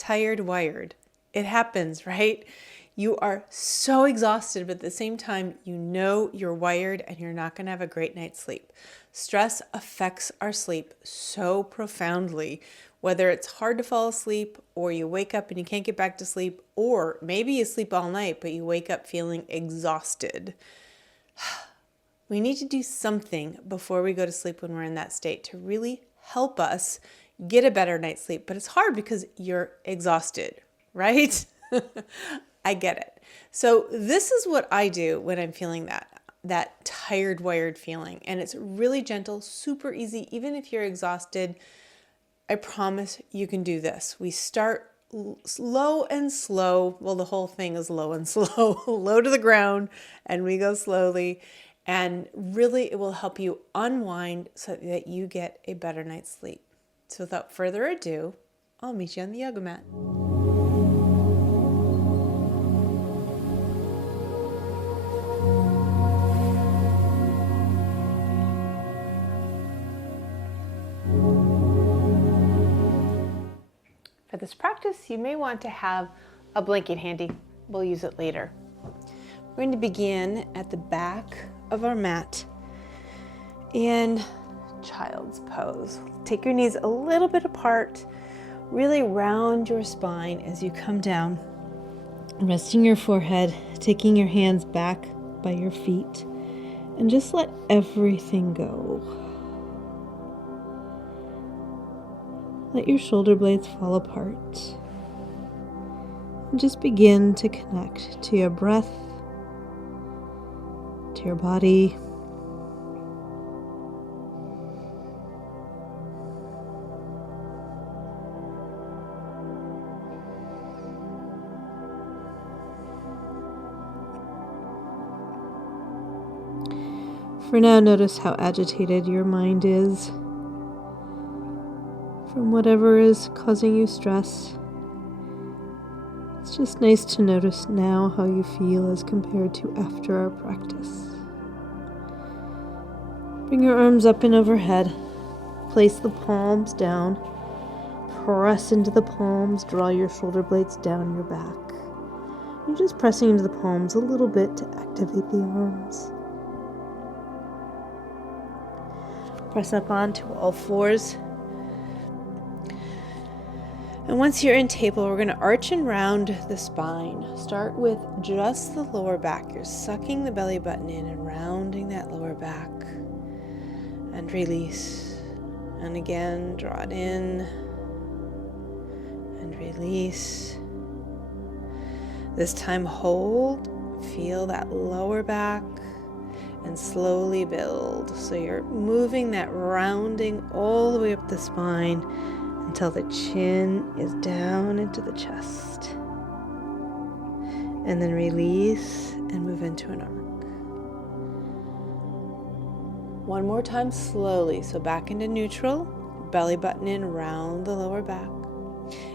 tired wired. It happens, right? You are so exhausted, but at the same time, you know you're wired and you're not going to have a great night's sleep. Stress affects our sleep so profoundly, whether it's hard to fall asleep or you wake up and you can't get back to sleep, or maybe you sleep all night, but you wake up feeling exhausted. We need to do something before we go to sleep when we're in that state to really help us get a better night's sleep. But it's hard because you're exhausted, right? I get it. So this is what I do when I'm feeling that tired, wired feeling. And it's really gentle, super easy. Even if you're exhausted, I promise you can do this. We start low and slow. Well, the whole thing is low and slow, low to the ground, and we go slowly. And really, it will help you unwind so that you get a better night's sleep. So without further ado, I'll meet you on the yoga mat. For this practice, you may want to have a blanket handy. We'll use it later. We're going to begin at the back of our mat in child's pose. Take your knees a little bit apart, really round your spine as you come down, resting your forehead, taking your hands back by your feet, and just let everything go. Let your shoulder blades fall apart. And just begin to connect to your breath, to your body. For now, notice how agitated your mind is from whatever is causing you stress. It's just nice to notice now how you feel as compared to after our practice. Bring your arms up and overhead. Place the palms down. Press into the palms. Draw your shoulder blades down your back. You're just pressing into the palms a little bit to activate the arms. Press up onto all fours. And once you're in table, we're going to arch and round the spine. Start with just the lower back. You're sucking the belly button in and rounding that lower back. And release. And again, draw it in. And release. This time hold. Feel that lower back. And slowly build. So you're moving that rounding all the way up the spine until the chin is down into the chest. And then release and move into an arc. One more time slowly. So back into neutral, belly button in, round the lower back.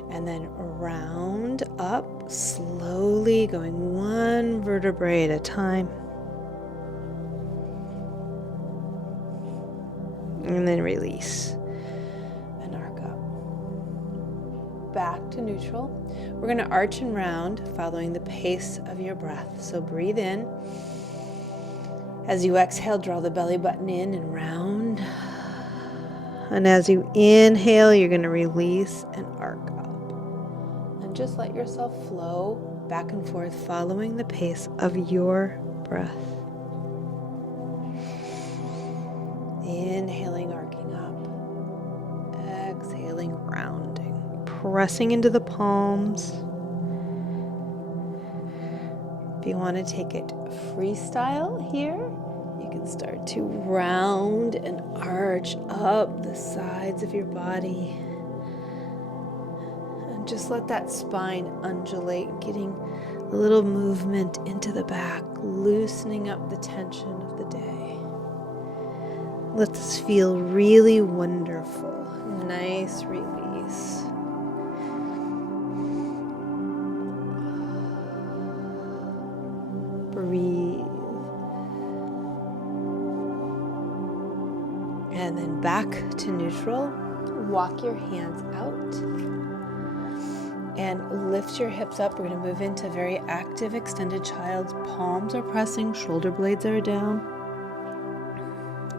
And then round up slowly, going one vertebrae at a time. And then release. Back to neutral. We're going to arch and round following the pace of your breath. So breathe in. As you exhale, draw the belly button in and round. And as you inhale, you're going to release and arc up. And just let yourself flow back and forth following the pace of your breath. Inhaling, arcing up. Exhaling, rounding. Pressing into the palms. If you want to take it freestyle here, you can start to round and arch up the sides of your body. And just let that spine undulate, getting a little movement into the back, loosening up the tension of the day. Let this feel really wonderful. Nice release. Breathe. And then back to neutral. Walk your hands out. And lift your hips up. We're going to move into very active extended child's. Palms are pressing, shoulder blades are down.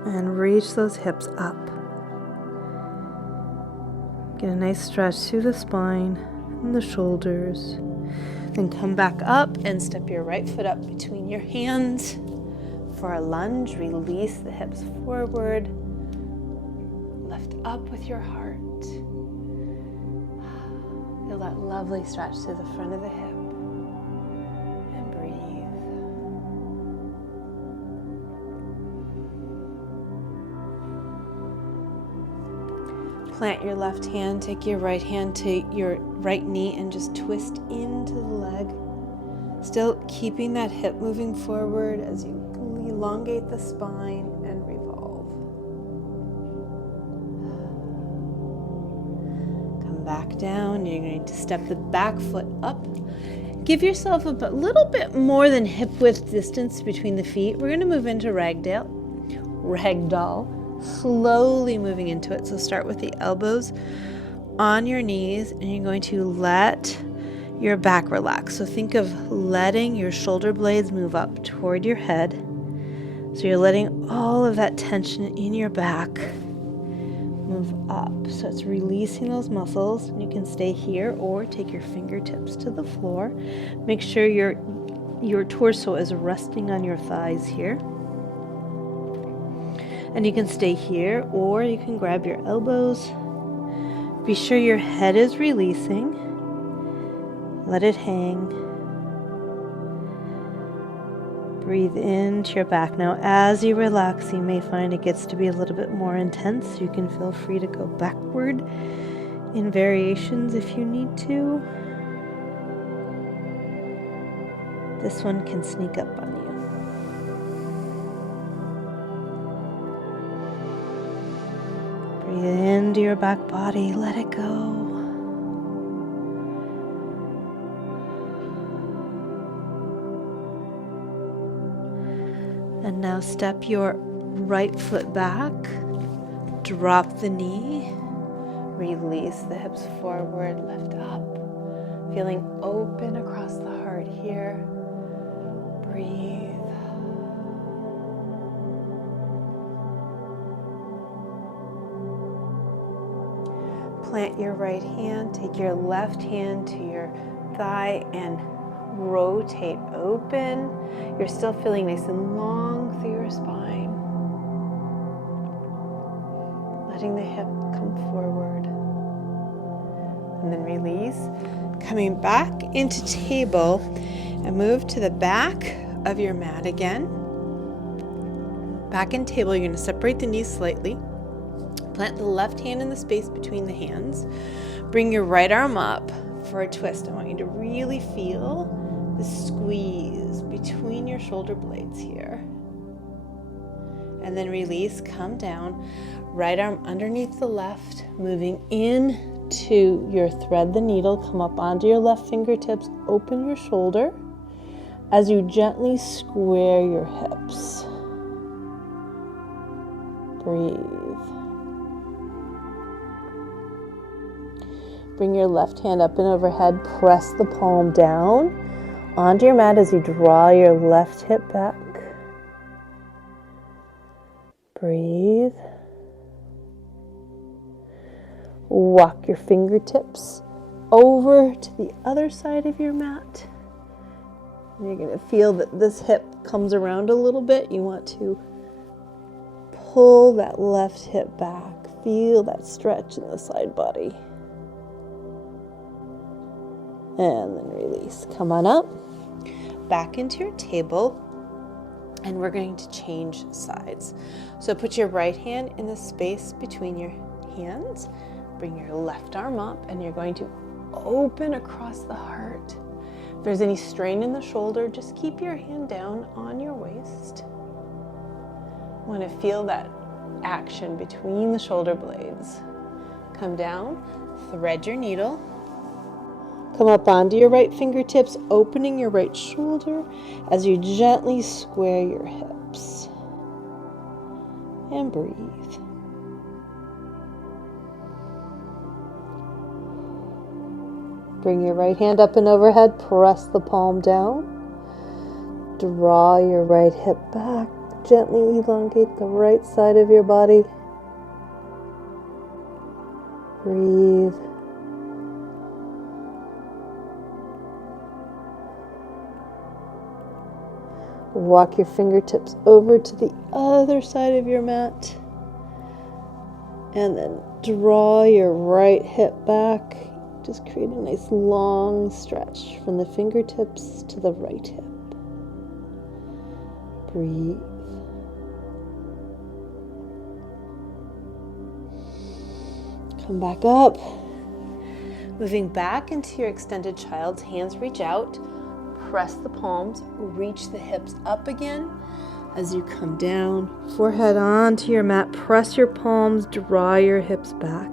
And reach those hips up. Get a nice stretch through the spine and the shoulders. Then come back up and step your right foot up between your hands for a lunge. Release the hips forward. Lift up with your heart. Feel that lovely stretch to the front of the hip. And breathe. Plant your left hand, take your right hand to your right knee and just twist into the leg. Still keeping that hip moving forward as you elongate the spine and revolve. Come back down. You're going to step the back foot up. Give yourself a little bit more than hip width distance between the feet. We're going to move into ragdoll. Slowly moving into it. So start with the elbows on your knees and you're going to let your back relax. So think of letting your shoulder blades move up toward your head. So you're letting all of that tension in your back move up. So it's releasing those muscles. And you can stay here or take your fingertips to the floor. Make sure your torso is resting on your thighs here. And you can stay here or you can grab your elbows. Be sure your head is releasing. Let it hang. Breathe into your back. Now, as you relax, you may find it gets to be a little bit more intense. You can feel free to go backward in variations if you need to. This one can sneak up on you. Breathe into your back body. Let it go. And now step your right foot back, drop the knee, release the hips forward, lift up, feeling open across the heart here. Breathe. Plant your right hand, take your left hand to your thigh and rotate open. You're still feeling nice and long through your spine. Letting the hip come forward. And then release. Coming back into table and move to the back of your mat again. Back in table, you're going to separate the knees slightly. Plant the left hand in the space between the hands. Bring your right arm up for a twist. I want you to really feel the squeeze between your shoulder blades here. And then release, come down. Right arm underneath the left, moving in to your thread the needle. Come up onto your left fingertips. Open your shoulder as you gently square your hips. Breathe. Bring your left hand up and overhead. Press the palm down onto your mat as you draw your left hip back. Breathe. Walk your fingertips over to the other side of your mat. And you're going to feel that this hip comes around a little bit. You want to pull that left hip back. Feel that stretch in the side body. And then release. Come on up. Back into your table. And we're going to change sides. So put your right hand in the space between your hands. Bring your left arm up and you're going to open across the heart. If there's any strain in the shoulder, just keep your hand down on your waist. Want to feel that action between the shoulder blades. Come down, thread your needle. Come up onto your right fingertips, opening your right shoulder as you gently square your hips. And breathe. Bring your right hand up and overhead. Press the palm down. Draw your right hip back. Gently elongate the right side of your body. Breathe. Walk your fingertips over to the other side of your mat. And then draw your right hip back. Just create a nice long stretch from the fingertips to the right hip. Breathe. Come back up. Moving back into your extended child's hands, reach out. Press the palms, reach the hips up again. As you come down, forehead onto your mat, press your palms, draw your hips back.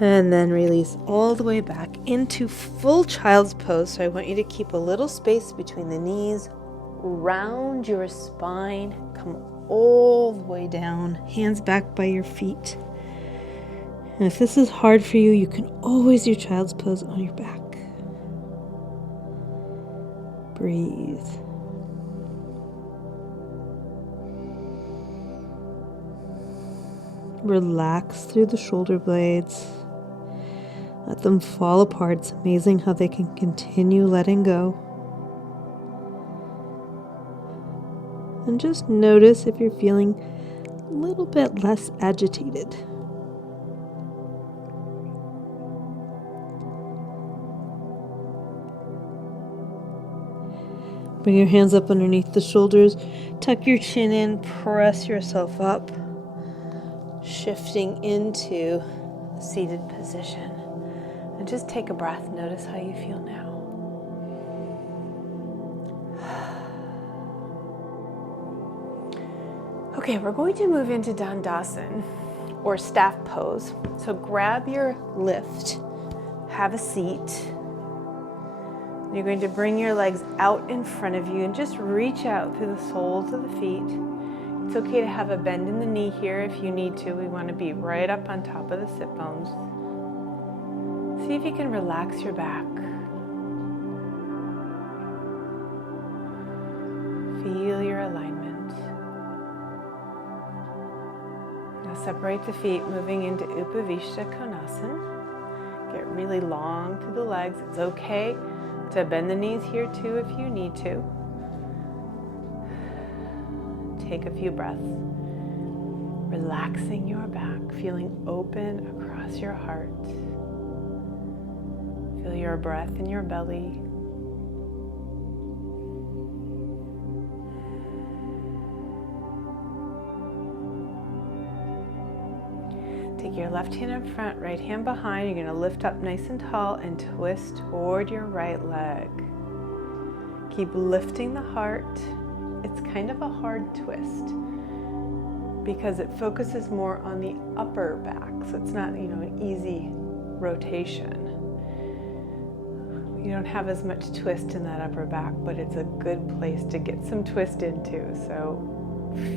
And then release all the way back into full child's pose. So I want you to keep a little space between the knees, round your spine, come all the way down, hands back by your feet. And if this is hard for you, you can always do child's pose on your back. Breathe. Relax through the shoulder blades. Let them fall apart. It's amazing how they can continue letting go. And just notice if you're feeling a little bit less agitated. Bring your hands up underneath the shoulders. Tuck your chin in. Press yourself up. Shifting into a seated position. And just take a breath. Notice how you feel now. Okay, we're going to move into Dandasana, or staff pose. So grab your lift. Have a seat. You're going to bring your legs out in front of you and just reach out through the soles of the feet. It's okay to have a bend in the knee here if you need to. We want to be right up on top of the sit bones. See if you can relax your back. Feel your alignment. Now separate the feet, moving into Upavishta Konasana. Get really long through the legs. It's okay to bend the knees here too if you need to. Take a few breaths, relaxing your back, feeling open across your heart. Feel your breath in your belly. Take your left hand in front, right hand behind. You're going to lift up nice and tall and twist toward your right leg. Keep lifting the heart. It's kind of a hard twist because it focuses more on the upper back. So it's not, an easy rotation. You don't have as much twist in that upper back, but it's a good place to get some twist into. So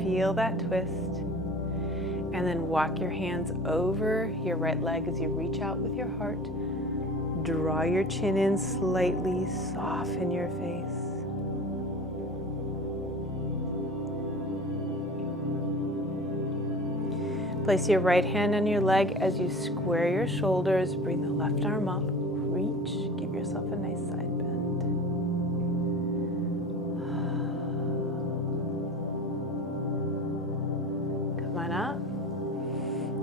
feel that twist. And then walk your hands over your right leg as you reach out with your heart. Draw your chin in slightly, soften your face. Place your right hand on your leg as you square your shoulders. Bring the left arm up. Reach. Give yourself a nice side bend. Come on up.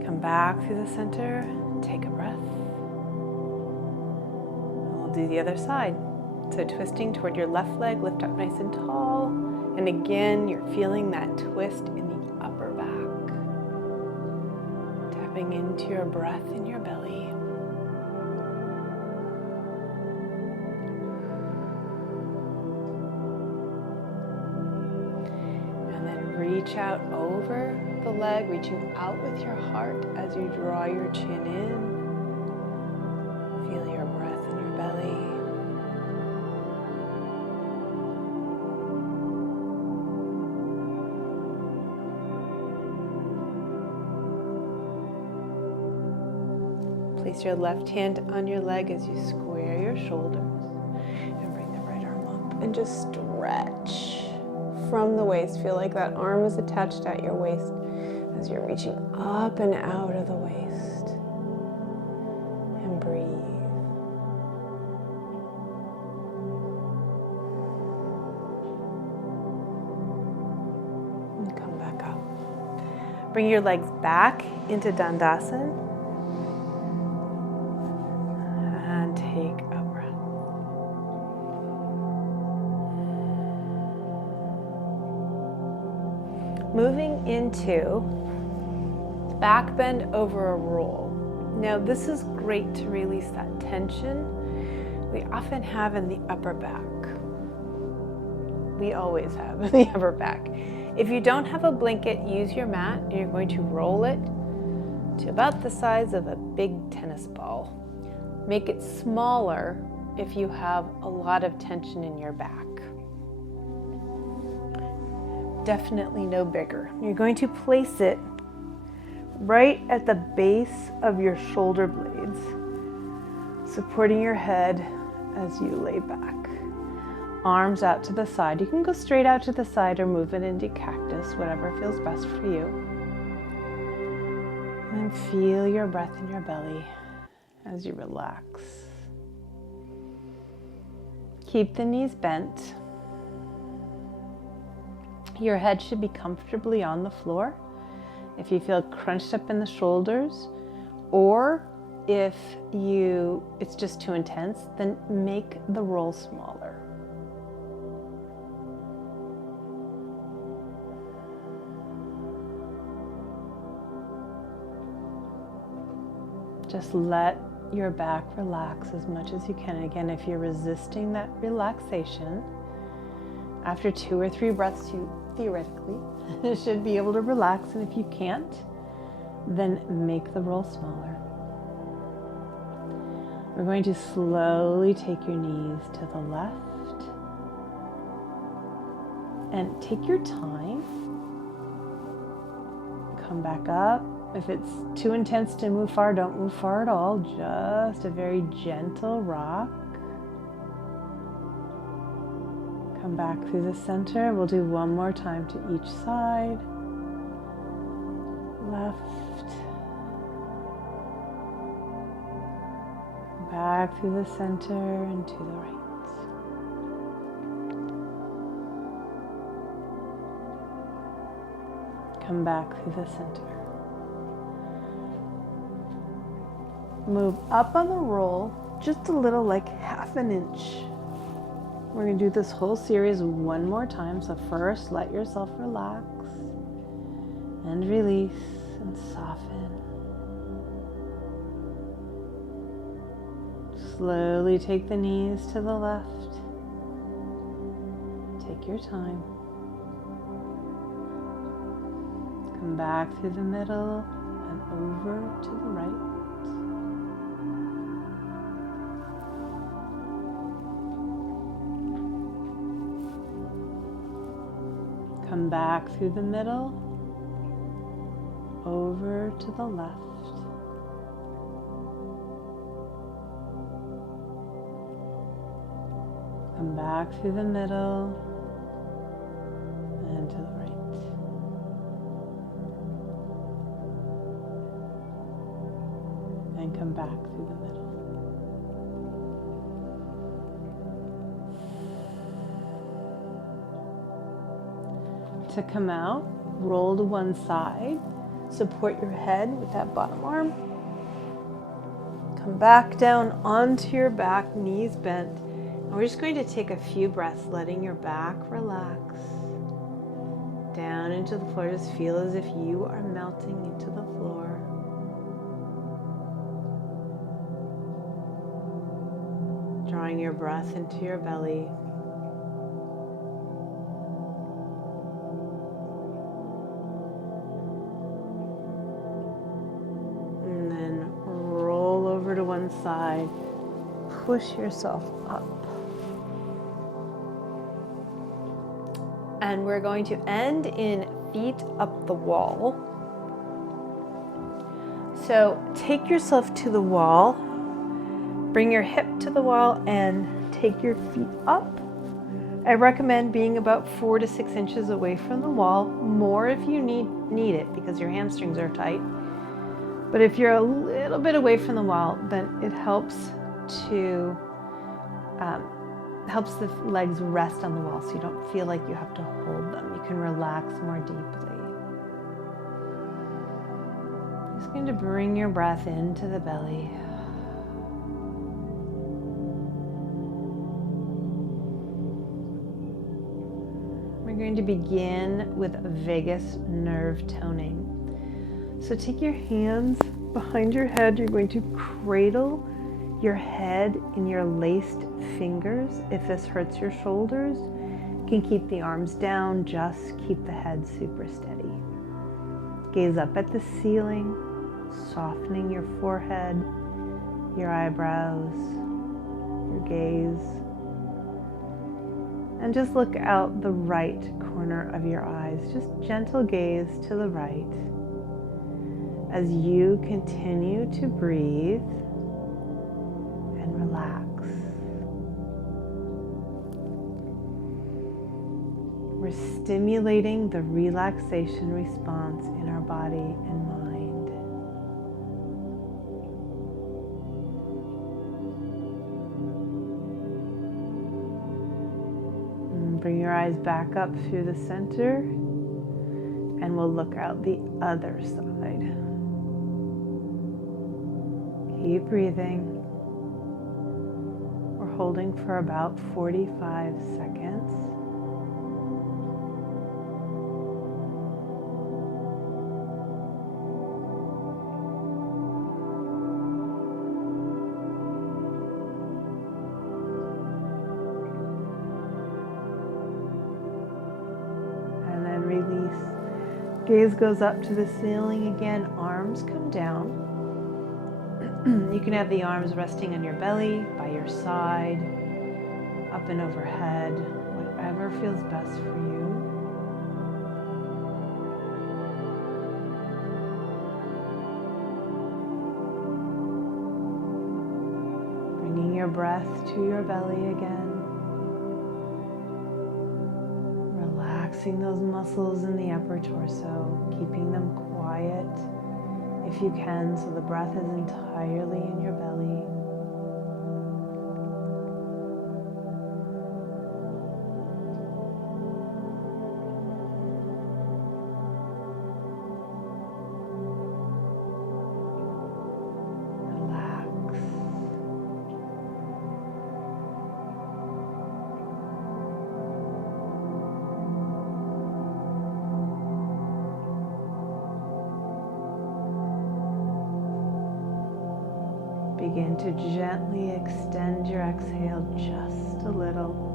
Come back through the center. Take a breath. And we'll do the other side. So twisting toward your left leg, lift up nice and tall. And again, you're feeling that twist in the upper back. Tapping into your breath in your belly. And then reach out over the leg, reaching out with your heart as you draw your chin in. Feel your breath in your belly. Place your left hand on your leg as you square your shoulders and bring the right arm up and just stretch from the waist. Feel like that arm is attached at your waist as you're reaching up and out of the waist. And breathe. And come back up. Bring your legs back into Dandasana. And take a breath. Moving into back bend over a roll. Now this is great to release that tension we often have in the upper back. We always have in the upper back. If you don't have a blanket, use your mat and you're going to roll it to about the size of a big tennis ball. Make it smaller if you have a lot of tension in your back. Definitely no bigger. You're going to place it right at the base of your shoulder blades, supporting your head as you lay back. Arms out to the side. You can go straight out to the side or move it into cactus, whatever feels best for you. And feel your breath in your belly as you relax. Keep the knees bent. Your head should be comfortably on the floor. If you feel crunched up in the shoulders, or if it's just too intense, then make the roll smaller. Just let your back relax as much as you can. Again, if you're resisting that relaxation, after 2 or 3 breaths, you theoretically should be able to relax. And if you can't, then make the roll smaller. We're going to slowly take your knees to the left and take your time. Come back up. If it's too intense to move far, don't move far at all. Just a very gentle rock. Come back through the center. We'll do one more time to each side. Left. Back through the center and to the right. Come back through the center. Move up on the roll just a little, like half an inch. We're going to do this whole series one more time. So first, let yourself relax and release and soften. Slowly take the knees to the left. Take your time. Come back through the middle and over to the right. Come back through the middle, over to the left. Come back through the middle and to the right. And come back through the middle. To come out, roll to one side, support your head with that bottom arm. Come back down onto your back, knees bent. And we're just going to take a few breaths, letting your back relax. Down into the floor, just feel as if you are melting into the floor. Drawing your breath into your belly. To one side, push yourself up. And we're going to end in feet up the wall. So take yourself to the wall, bring your hip to the wall and take your feet up. I recommend being about 4 to 6 inches away from the wall, more if you need it because your hamstrings are tight. But if you're a little bit away from the wall, then it helps the legs rest on the wall so you don't feel like you have to hold them. You can relax more deeply. Just going to bring your breath into the belly. We're going to begin with vagus nerve toning. So take your hands behind your head. You're going to cradle your head in your laced fingers. If this hurts your shoulders, you can keep the arms down, just keep the head super steady. Gaze up at the ceiling, softening your forehead, your eyebrows, your gaze. And just look out the right corner of your eyes. Just gentle gaze to the right as you continue to breathe and relax. We're stimulating the relaxation response in our body and mind. And bring your eyes back up through the center, and we'll look out the other side. Keep breathing. We're holding for about 45 seconds. And then release. Gaze goes up to the ceiling again. Arms come down. You can have the arms resting on your belly, by your side, up and overhead, whatever feels best for you. Bringing your breath to your belly again. Relaxing those muscles in the upper torso, keeping them quiet if you can, so the breath is entirely in your belly. Relax. Begin to gently extend your exhale just a little.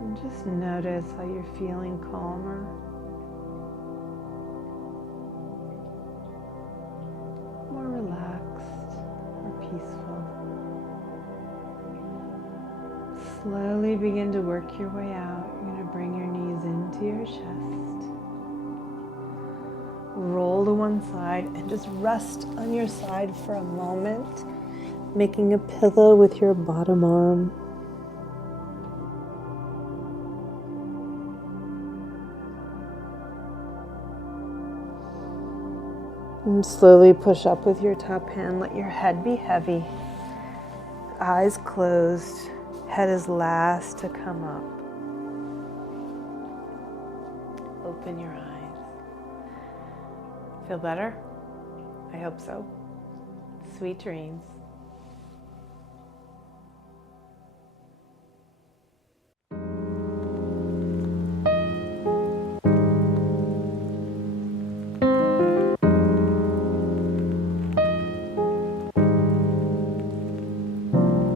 And just notice how you're feeling calmer, more relaxed, more peaceful. Slowly begin to work your way out. You're going to bring your knees into your chest. Roll to one side and just rest on your side for a moment, making a pillow with your bottom arm. And slowly push up with your top hand. Let your head be heavy. Eyes closed. Head is last to come up. Open your eyes. Feel better? I hope so. Sweet dreams.